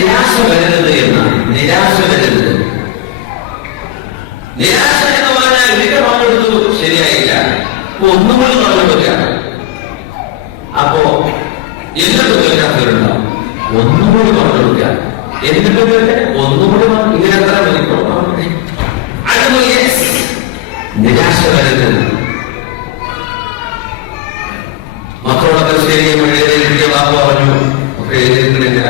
നിരാശ വരരുത് എന്നാണ് നിരാശ വരരുത്. നിരാശ എന്ന് പറഞ്ഞാൽ ഇതിന്റെ പങ്കെടുത്തു ശരിയായില്ല. അപ്പൊ ഒന്നുകൂടി പറഞ്ഞു കൊടുക്കാം. അപ്പോ എന്നിട്ട് കേൾക്കാത്തവരുണ്ടാവും ഒന്നുകൂടി പറഞ്ഞു കൊടുക്കുക എന്നിട്ട് ഒന്നുകൂടി പറഞ്ഞു ഇങ്ങനെ എത്ര അതുപോലെ നിരാശ വരരുത്. മക്കളോടൊക്കെ ശരി എഴുതിയ ബാബു പറഞ്ഞു ഒക്കെ എഴുതിയിരിക്കണില്ല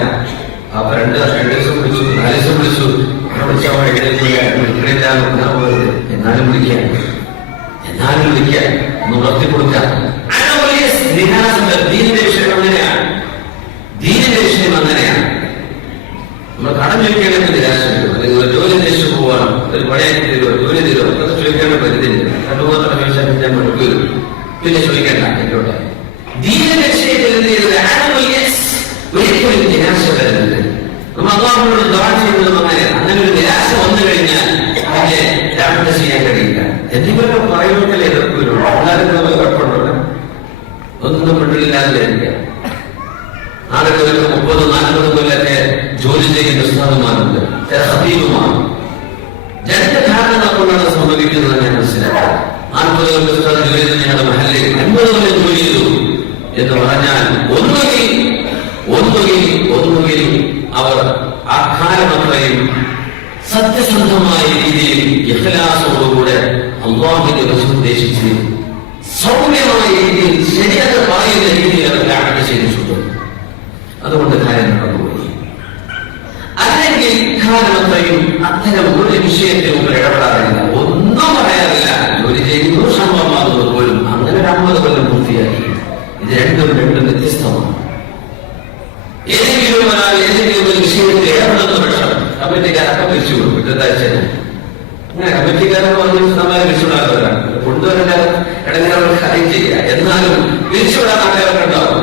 ആ രണ്ട് രണ്ട് ദിവസം വിളിച്ചു നാല് ദിവസം വിളിച്ചു അവിടെ എന്നാലും വിളിക്കാൻ എന്നാലും വിളിക്കാൻ ഒന്ന് ഉണർത്തി കൊടുക്കാൻ ദീനിന്റെ വിഷയം അങ്ങനെയാണ് ദീനിന്റെ നമ്മൾ കടം ചോദിക്കേണ്ടത് നിരാശ അല്ലെങ്കിൽ ഒരു ജോലി അന്വേഷിച്ച് പോവാണ് ഒരു പഴയ തരുമോ ജോലി തരുമോ അതൊക്കെ ചോദിക്കേണ്ട പരിധിയില്ല രണ്ടു മൂന്ന് ചോദിച്ചാൽ ഞാൻ മടുക്കുക പിന്നെ ചോദിക്കേണ്ട എന്നോട് ദീനിന്റെ വിഷയത്തിൽ നമ്മൾ ദ്വാ ചെയ്യുന്നത് അങ്ങനെ നിരാശ വന്നു കഴിഞ്ഞാൽ അതിനെ രാവിലെ ചെയ്യാൻ കഴിയില്ല. എന്തെങ്കിലും പറയുമ്പോഴല്ലേ എതിർക്കുമല്ലോ എല്ലാവരും നമ്മൾ കുഴപ്പമുണ്ടല്ലോ ഒന്നും പെട്ടില്ലാതെ ആളുകൾക്ക് മുപ്പത് നാൽപ്പത് കൊല്ലത്തെ ജോലി ചെയ്യുന്ന ചില ഹബീബുമാണ്. കൊണ്ടാണ് അത് സംഭവിക്കുന്നത് ഞാൻ മനസ്സിലാക്കാം. നാൽപ്പത് കൊല്ലം ജോലി ഞങ്ങളുടെ മഹലിൽ അൻപത് കൊല്ലം ജോലി ചെയ്തു എന്ന് പറഞ്ഞാൽ ഒന്നുകിൽ ഒന്നുകിൽ ഒന്നുകിൽ അവർ ആ കാലം അത്രയും സത്യസന്ധമായ രീതിയിൽ ഇഖ്ലാസോടുകൂടെ അള്ളാഹിന്റെ ഉദ്ദേശിച്ച് സൗമ്യമായ രീതിയിൽ ശരിയായ പറയുന്ന രീതിയിൽ അവർ യാത്ര ചെയ്തിട്ടുണ്ട്. അതുകൊണ്ട് കാര്യം നടന്നുപോയി. അല്ലെങ്കിൽ കാരണത്തെയും അത്തരം ഒരു വിഷയത്തിൽ മുമ്പ് ഇടപെടാറില്ല. ഒന്നും പറയാറില്ല. ജോലി ചെയ്യുന്നു സംഭവമാകുന്നത് പോലും അങ്ങനെ ഒരു അമ്പത് കൊല്ലം പൂർത്തിയാക്കി. ഇത് രണ്ടും രണ്ടും വ്യത്യസ്തമാണ് ഏതെങ്കിലും ഒരാൾ ഏതെങ്കിലും ഒരു വിഷയത്തിൽ ഇടപെടുന്ന പക്ഷം കമ്മിറ്റിക്കാരൊക്കെ പിരിച്ചു കൊടുക്കും എന്താഴ്ച അങ്ങനെ കമ്മിറ്റിക്കാരൻ പറഞ്ഞ് നമ്മളെ പിരിച്ചുവിടാത്തവരാണ് കൊണ്ടുവരേണ്ട. ഇടങ്ങേറുകൾ കാര്യം ചെയ്യുക എന്നാലും പിരിച്ചുവിടാൻ ആൾക്കാരൊക്കെ ഉണ്ടാവും.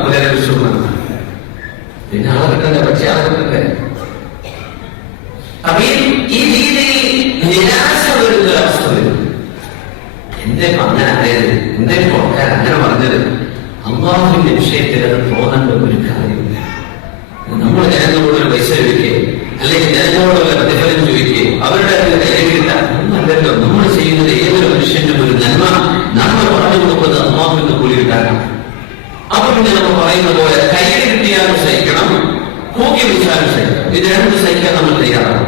ഈ രീതിയിൽ നിരാശ വരുന്ന ഒരവസ്ഥ വരും. എന്തേ അങ്ങനെ ആയത് എന്തേ പോക്കാൻ അങ്ങനെ അള്ളാഹുവിന്റെ വിഷയത്തിൽ അത് തോന്നേണ്ട ഒരു കാര്യമില്ല. നമ്മൾ ജനങ്ങളോട് പൈസ ചോദിക്കുകയും അല്ലെങ്കിൽ ജനങ്ങളോട് പ്രതിഫലം ചോദിക്കുകയും അവരുടെ ഒന്നല്ലല്ലോ നമ്മൾ ചെയ്യുന്നത് ഏതൊരു മനുഷ്യനും ഒരു നന്മ നമ്മൾ പറഞ്ഞു കൊടുക്കുന്നത് അമ്മാവിന്റെ കൂലി കിട്ടാനാണ് അപ്പൊ പിന്നെ നമ്മൾ പറയുന്ന പോലെ കയ്യിൽ കിട്ടിയാലും സഹിക്കണം കൂക്കി വിളിച്ചാലും സഹിക്കണം. ഇത് രണ്ടും സഹിക്കാൻ നമ്മൾ തയ്യാറാണ്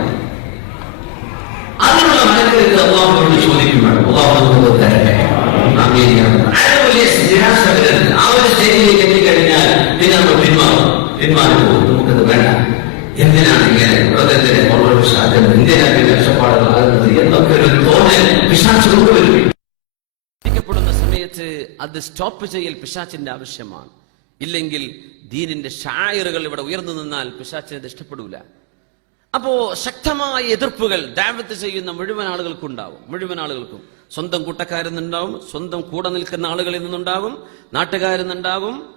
അതിനുള്ള മനസ്സിലേക്ക് അള്ളാഹുവിനോട് ചോദിക്കും വേണം അള്ളാഹു നമുക്ക് തരട്ടെ ആമീൻ യാ റബ്ബ്. അങ്ങനെ വലിയ നിരാശ വരരുത്. ആ ഒരു സ്റ്റേജിലേക്ക് എത്തിക്കഴിഞ്ഞാൽ പിന്നെ നമ്മൾ പിന്മാറും പിന്മാറി പോകും നമുക്കത് വേണ്ട എന്തിനാണ് ഇങ്ങനെ വ്രതത്തിന് ഓരോ വിഷാദം എന്തിനാണ് ഈ കഷ്ടപ്പാടുകളാകുന്നത് എന്നൊക്കെ ഒരു വിശ്വാസം കൊണ്ടുവരും പ്പെടുന്ന സമയത്ത് അത് സ്റ്റോപ്പ് ചെയ്യൽ പിശാച്ചിന്റെ ആവശ്യമാണ്. ഇല്ലെങ്കിൽ ദീനിന്റെ ഷായറുകൾ ഇവിടെ ഉയർന്നു നിന്നാൽ പിശാച്ചിനെ ഇഷ്ടപ്പെടൂല. അപ്പോ ശക്തമായ എതിർപ്പുകൾ ദാവത്ത് ചെയ്യുന്ന മുഴുവൻ ആളുകൾക്കുണ്ടാവും. മുഴുവൻ ആളുകൾക്കും. സ്വന്തം കൂട്ടക്കാരിൽ നിന്നുണ്ടാവും. സ്വന്തം കൂടെ നിൽക്കുന്ന ആളുകളിൽ നിന്നുണ്ടാവും. നാട്ടുകാരിൽ നിന്നുണ്ടാവും.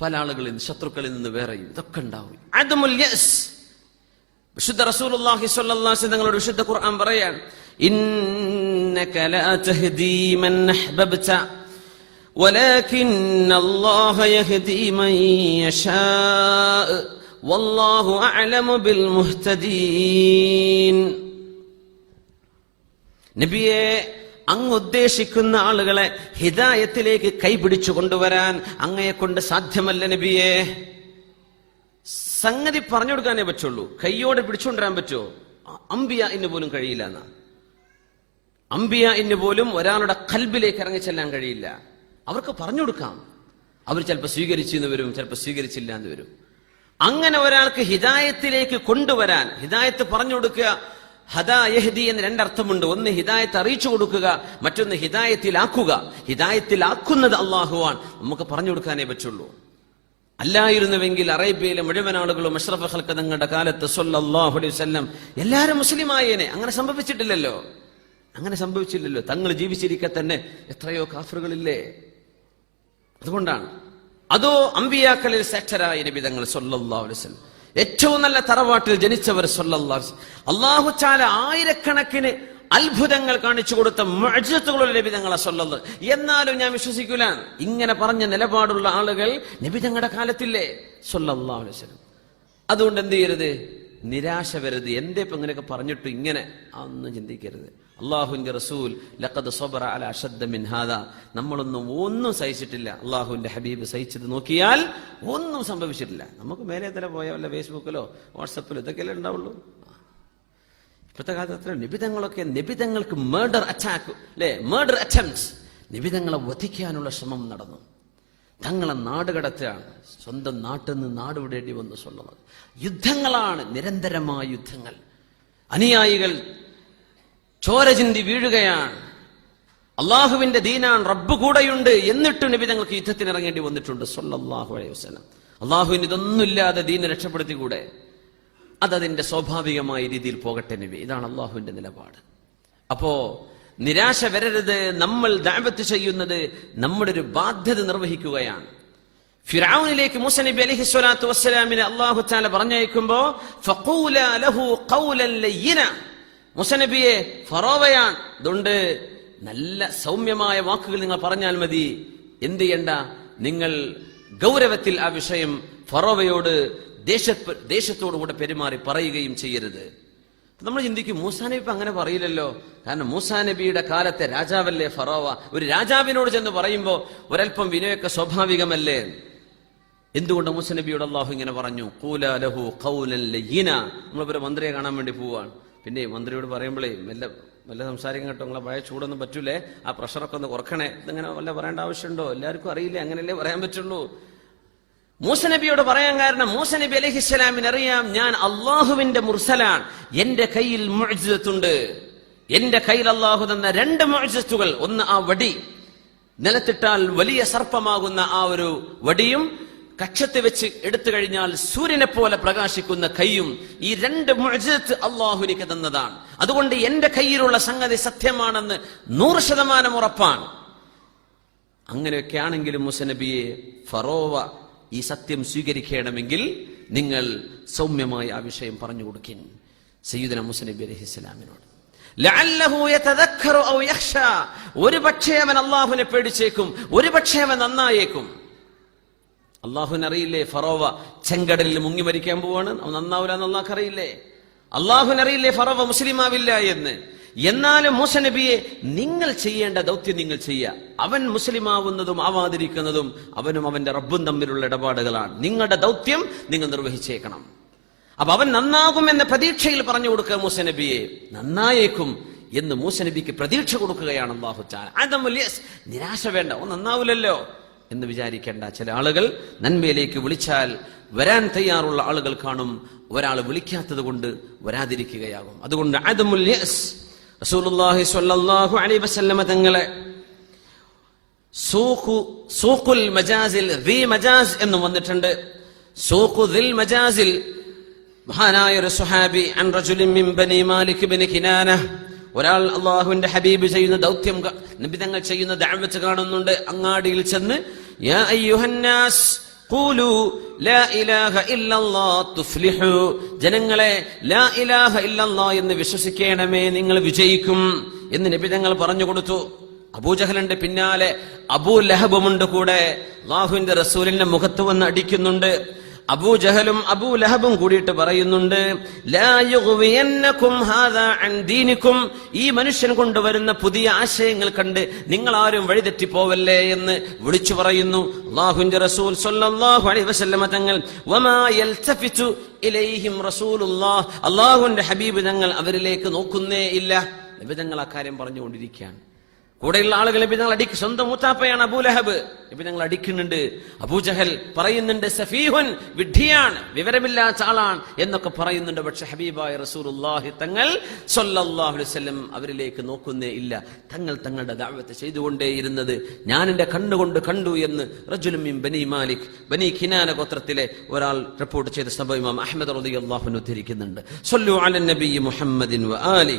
പല ആളുകളിൽ നിന്ന് ശത്രുക്കളിൽ നിന്ന് വേറെയും. ഇതൊക്കെ ഉണ്ടാവും. അദമുൽ യസ്. വിശുദ്ധ അലൈഹി തങ്ങളുടെ വിശുദ്ധ ഖുർആൻ പറയാൻ ഇന്നക ലാ തഹ്ദീ മൻ അഹ്ബബ്ത ولكن الله يهدي من يشاء والله أعلم بالمهتدين നബിയെ അങ്ങ് ഉദ്ദേശിക്കുന്ന ആളുകളെ ഹിദായത്തിലേക്ക് കൈപിടിച്ചു കൊണ്ടുവരാൻ അങ്ങയെ കൊണ്ട് സാധ്യമല്ല നബിയെ സംഗതി പറഞ്ഞു കൊടുക്കാനേ പറ്റുള്ളൂ കയ്യോടെ പിടിച്ചുകൊണ്ടുവരാൻ പറ്റുമോ അംബിയ ഇന്ന് പോലും കഴിയില്ല എന്നാ ഇന്ന് പോലും ഒരാളുടെ കൽബിലേക്ക് ഇറങ്ങി ചെല്ലാൻ കഴിയില്ല. അവർക്ക് പറഞ്ഞു കൊടുക്കാം. അവർ ചിലപ്പോൾ സ്വീകരിച്ചു എന്ന് വരും ചിലപ്പോൾ സ്വീകരിച്ചില്ല എന്ന് വരും. അങ്ങനെ ഒരാൾക്ക് ഹിദായത്തിലേക്ക് കൊണ്ടുവരാൻ ഹിദായത്ത് പറഞ്ഞു കൊടുക്കുക ഹദാ യഹദി എന്ന് രണ്ടർത്ഥമുണ്ട്. ഒന്ന് ഹിദായത്ത് അറിയിച്ചു കൊടുക്കുക മറ്റൊന്ന് ഹിദായത്തിലാക്കുക. ഹിദായത്തിലാക്കുന്നത് അള്ളാഹുവാൻ നമുക്ക് പറഞ്ഞു കൊടുക്കാനേ പറ്റുള്ളൂ. അല്ലായിരുന്നുവെങ്കിൽ അറേബ്യയിലെ മുഴുവൻ ആളുകളും അഷ്റഫ് ഹൽക്ക് തങ്ങളുടെ കാലത്ത് സല്ലല്ലാഹു അലൈഹി വസല്ലം എല്ലാവരും മുസ്ലിമായേനെ. അങ്ങനെ സംഭവിച്ചിട്ടില്ലല്ലോ. അങ്ങനെ സംഭവിച്ചില്ലല്ലോ. തങ്ങൾ ജീവിച്ചിരിക്കെ തന്നെ എത്രയോ കാഫറുകളില്ലേ? അതുകൊണ്ടാണ്. അതോ അമ്പിയാക്കളിൽ ശ്രേഷ്ഠരായ നബി തങ്ങൾ വസല്ലം. ഏറ്റവും നല്ല തറവാട്ടിൽ ജനിച്ചവർ സല്ലല്ലാഹു അള്ളാഹു ചാല ആയിരക്കണക്കിന് അത്ഭുതങ്ങൾ കാണിച്ചു കൊടുത്ത മഴത്തുകളുള്ള നബി തങ്ങളെ സല്ലല്ലാഹു എന്നാലും ഞാൻ വിശ്വസിക്കൂല. ഇങ്ങനെ പറഞ്ഞ നിലപാടുള്ള ആളുകൾ നബി തങ്ങളുടെ കാലത്തില്ലേ? വസല്ലം. അതുകൊണ്ട് എന്ത് ചെയ്യരുത്? നിരാശ വരരുത്. എന്തേ ഇപ്പൊ ഇങ്ങനെയൊക്കെ പറഞ്ഞിട്ട് ഇങ്ങനെ? ഒന്നും ചിന്തിക്കരുത്. അള്ളാഹുവിന്റെ റസൂൽ ലഖദ് സബറ അല അഷദ്ദ മിൻ ഹാദ. നമ്മളൊന്നും ഒന്നും സഹിച്ചിട്ടില്ല. അള്ളാഹുവിന്റെ ഹബീബ് സഹിച്ചത് നോക്കിയാൽ ഒന്നും സംഭവിച്ചിട്ടില്ല. നമുക്ക് മേലെ തല പോയ വല്ല ഫേസ്ബുക്കിലോ വാട്സപ്പിലോ ഇതൊക്കെയല്ലേ ഉണ്ടാവുള്ളൂ. ഇപ്പോഴത്തെ കാലത്ത് നിബിതങ്ങളൊക്കെ നിബിതങ്ങൾക്ക് മേർഡർ അറ്റാക്ക് അല്ലെ മേർഡർ അറ്റംപ്റ്റ്സ് നിബിതങ്ങളെ വധിക്കാനുള്ള ശ്രമം നടന്നു. തങ്ങളെ നാട് കടത്തുകയാണ്. സ്വന്തം നാട്ടിൽ നിന്ന് നാട് വിടേണ്ടി വന്നു സ്വന്തം യുദ്ധങ്ങളാണ് നിരന്തരമായ യുദ്ധങ്ങൾ. അനുയായികൾ ചോര ചിന്തി വീഴുകയാണ്. അള്ളാഹുവിന്റെ ദീനാണ് റബ്ബ് കൂടെയുണ്ട് എന്നിട്ടും നബി തങ്ങൾക്ക് യുദ്ധത്തിന് ഇറങ്ങേണ്ടി വന്നിട്ടുണ്ട്. സൊല്ലാഹു അലൈഹി വസല്ലം. അള്ളാഹുവിന് ഇതൊന്നുമില്ലാതെ ദീനെ രക്ഷപ്പെടുത്തിക്കൂടെ? അതതിന്റെ സ്വാഭാവികമായ രീതിയിൽ പോകട്ടെ നബി. ഇതാണ് അള്ളാഹുവിന്റെ നിലപാട്. അപ്പോ നിരാശ വരരുത്. നമ്മൾ ദാവത്ത് ചെയ്യുന്നത് നമ്മുടെ ഒരു ബാധ്യത നിർവഹിക്കുകയാണ്. ഫിറാവുനിലേക്ക് മൂസ നബി അലൈഹി സ്വലാത്തു വസ്സലാമിനെ അള്ളാഹു ചാല പറഞ്ഞയക്കുമ്പോ ഫഖൂല ഫറോവയാൻ ഇതുണ്ട്. നല്ല സൗമ്യമായ വാക്കുകൾ നിങ്ങൾ പറഞ്ഞാൽ മതി. എന്ത് ചെയ്യണ്ട? നിങ്ങൾ ഗൗരവത്തിൽ ആ വിഷയം ഫറോവയോട് ദേശ ദേശത്തോടു കൂടെ പെരുമാറി പറയുകയും ചെയ്യരുത്. നമ്മൾ ചിന്തിക്കും മൂസാ നബി അങ്ങനെ പറയില്ലല്ലോ. കാരണം മൂസാ നബിയുടെ കാലത്തെ രാജാവല്ലേ ഫറോവ? ഒരു രാജാവിനോട് ചെന്ന് പറയുമ്പോ ഒരൽപ്പം വിനയൊക്കെ സ്വാഭാവികമല്ലേ? എന്തുകൊണ്ട് മൂസ നബിയോട് അള്ളാഹു ഇങ്ങനെ പറഞ്ഞു? കൂല ലഹു ഖൗലൻ ലയ്യിന. നമ്മളിപ്പോ മന്ത്രിയെ കാണാൻ വേണ്ടി പോവാണ്. പിന്നെ മന്ത്രിയോട് പറയുമ്പോഴേ മെല്ല മെല്ലെ സംസാരിക്കും കേട്ടോ നിങ്ങളെ പഴയ ചൂടൊന്നും പറ്റൂലേ ആ പ്രഷറൊക്കെ ഒന്ന് കുറക്കണേ. ഇതിങ്ങനെ വല്ല പറയേണ്ട ആവശ്യമുണ്ടോ? എല്ലാവർക്കും അറിയില്ലേ അങ്ങനെയല്ലേ പറയാൻ പറ്റുള്ളൂ. മൂസനബിയോട് പറയാൻ കാരണം മൂസനബി അലഹിസ്സലാമിന് അറിയാം ഞാൻ അള്ളാഹുവിന്റെ മുർസലാണ്. എന്റെ കയ്യിൽ മുഴുത്തുണ്ട് എന്റെ കയ്യിൽ അള്ളാഹു തന്ന രണ്ട് മുഅ്ജിസത്തുകൾ. ഒന്ന് ആ വടി. നിലത്തിട്ടാൽ വലിയ സർപ്പമാകുന്ന ആ ഒരു വടിയും കക്ഷത്ത് വെച്ച് എടുത്തു കഴിഞ്ഞാൽ സൂര്യനെ പോലെ പ്രകാശിക്കുന്ന കൈയും ഈ രണ്ട് മുഅ്ജിസത്ത് അള്ളാഹുലിക്ക് തന്നതാണ്. അതുകൊണ്ട് എന്റെ കയ്യിലുള്ള സംഗതി സത്യമാണെന്ന് നൂറ് ശതമാനം ഉറപ്പാണ്. അങ്ങനെയൊക്കെ ആണെങ്കിലും മുസനബിയെ ഫറോവ ഈ സത്യം സ്വീകരിക്കണമെങ്കിൽ നിങ്ങൾ സൗമ്യമായി ആ വിഷയം പറഞ്ഞു കൊടുക്കിൻ. സയ്യിദന മുസനബി അലഹിസ്ലാമിനോട് ഒരു പക്ഷേ അവൻ അള്ളാഹുവിനെ പേടിച്ചേക്കും ഒരു പക്ഷേ അവൻ നന്നായേക്കും. അള്ളാഹുവിന് അറിയില്ലേ ഫറോവ? ചെങ്കടലിൽ മുങ്ങി മരിക്കാൻ പോവാണ്. നന്നാവില്ല എന്ന് അള്ളാഹ് അറിയില്ലേ അള്ളാഹുവിന് അറിയില്ലേ ഫറോവ മുസ്ലിം ആവില്ല എന്ന്? എന്നാലും മൂസ നബിയെ നിങ്ങൾ ചെയ്യേണ്ട ദൗത്യം നിങ്ങൾ ചെയ്യുക. അവൻ മുസ്ലിം ആവുന്നതും ആവാതിരിക്കുന്നതും അവനും അവന്റെ റബ്ബും തമ്മിലുള്ള ഇടപാടുകളാണ്. നിങ്ങളുടെ ദൗത്യം നിങ്ങൾ നിർവഹിച്ചേക്കണം. അപ്പൊ അവൻ നന്നാകും എന്ന പ്രതീക്ഷയിൽ പറഞ്ഞു കൊടുക്കുക മൂസ നബിയെ. നന്നായേക്കും എന്ന് മൂസ നബിക്ക് പ്രതീക്ഷ കൊടുക്കുകയാണ് അള്ളാഹു. നിരാശ വേണ്ട. ഓ നന്നാവില്ലല്ലോ എന്ന് വിചാരിക്കേണ്ട ചില ആളുകൾ നന്മയിലേക്ക് വിളിച്ചാൽ വരാൻ തയ്യാറുള്ള ആളുകൾ കാണും ഒരാൾ വിളിക്കാത്തത് കൊണ്ട് വരാതിരിക്കുകയാകും അതുകൊണ്ട്. റസൂലുള്ളാഹി സ്വല്ലല്ലാഹു അലൈഹി വസല്ലമ തങ്ങളെ സൂഖു സൂഖുൽ മജാസിൽ ദി മജാസ് എന്ന് വന്നിട്ടുണ്ട് സൂഖു ദിൽ മജാസിൽ മഹാനായ ഒരു സുഹാബി അൻ റജുലിൻ മിൻ ബനി മാലിക് ബിൻ കിനാന ഒരാൾ അള്ളാഹുവിന്റെ ഹബീബ് ചെയ്യുന്ന ദൗത്യം നബി തങ്ങൾ ചെയ്യുന്ന ദഅവത്ത് കാണുന്നുണ്ട്. അങ്ങാടിയിൽ ചെന്ന് യാ അയ്യുഹന്നാസ് ജനങ്ങളെ ലാ ഇലാഹ എന്ന് വിശ്വസിക്കണമേ നിങ്ങൾ വിജയിക്കും എന്ന് നബി തങ്ങൾ പറഞ്ഞു കൊടുത്തു. അബൂജഹലിന്റെ പിന്നാലെ അബൂ ലഹബുമുണ്ട് കൂടെ. അള്ളാഹുവിന്റെ റസൂലിന്റെ മുഖത്ത് വന്ന് അടിക്കുന്നുണ്ട്. അബൂജഹലും അബൂ ലഹബും കൂടിയിട്ട് പറയുന്നുണ്ട് "ലാ യുഗ്വിയന്നകും ഹാദാ അൻ ഈ മനുഷ്യൻ കൊണ്ടുവരുന്ന പുതിയ ആശയങ്ങൾ കണ്ട് നിങ്ങൾ ആരും വഴിതെറ്റി പോവല്ലേ എന്ന് വിളിച്ചു പറയുന്നു. അള്ളാഹുന്റെ റസൂൽ അലൈഹി വസല്ലമ തങ്ങൾ വമാ ഇലൈഹിം ഹബീബ് തങ്ങൾ അവരിലേക്ക് നോക്കുന്നേ ഇല്ല. നബി തങ്ങൾ ആ കാര്യം പറഞ്ഞുകൊണ്ടിരിക്കുകയാണ്. കൂടെയുള്ള ആളുകൾ ഇപ്പൊ ഞങ്ങൾ അടിക്ക് സ്വന്തം മൂത്താപ്പയാണ് അബൂലഹബ് ഇപ്പൊ ഞങ്ങൾ അടിക്കുന്നുണ്ട്. അബൂജഹൽ പറയുന്നുണ്ട് സഫീഹുൻ വിഡ്ഢിയാണ് വിവരമില്ലാത്ത ആളാണ് എന്നൊക്കെ പറയുന്നുണ്ട്. പക്ഷെ ഹബീബായ റസൂലുള്ളാഹി തങ്ങൾ വസല്ലം അവരിലേക്ക് നോക്കുന്നേ ഇല്ല. തങ്ങൾ തങ്ങളുടെ ദഅവത്ത് ചെയ്തുകൊണ്ടേയിരുന്നത് ഞാൻ എന്റെ കണ്ണുകൊണ്ട് കണ്ടു എന്ന് റജുലും മിൻ ബനി മാലിക് ബനി ഖിനാന ഗോത്രത്തിലെ ഒരാൾ റിപ്പോർട്ട് ചെയ്ത സംഭവം അഹമ്മദ് റളിയല്ലാഹു അൻഹു ഉദ്ധരിക്കുന്നുണ്ട്. സൊല്ലു അലൻ മുഹമ്മദിൻ വ ആലി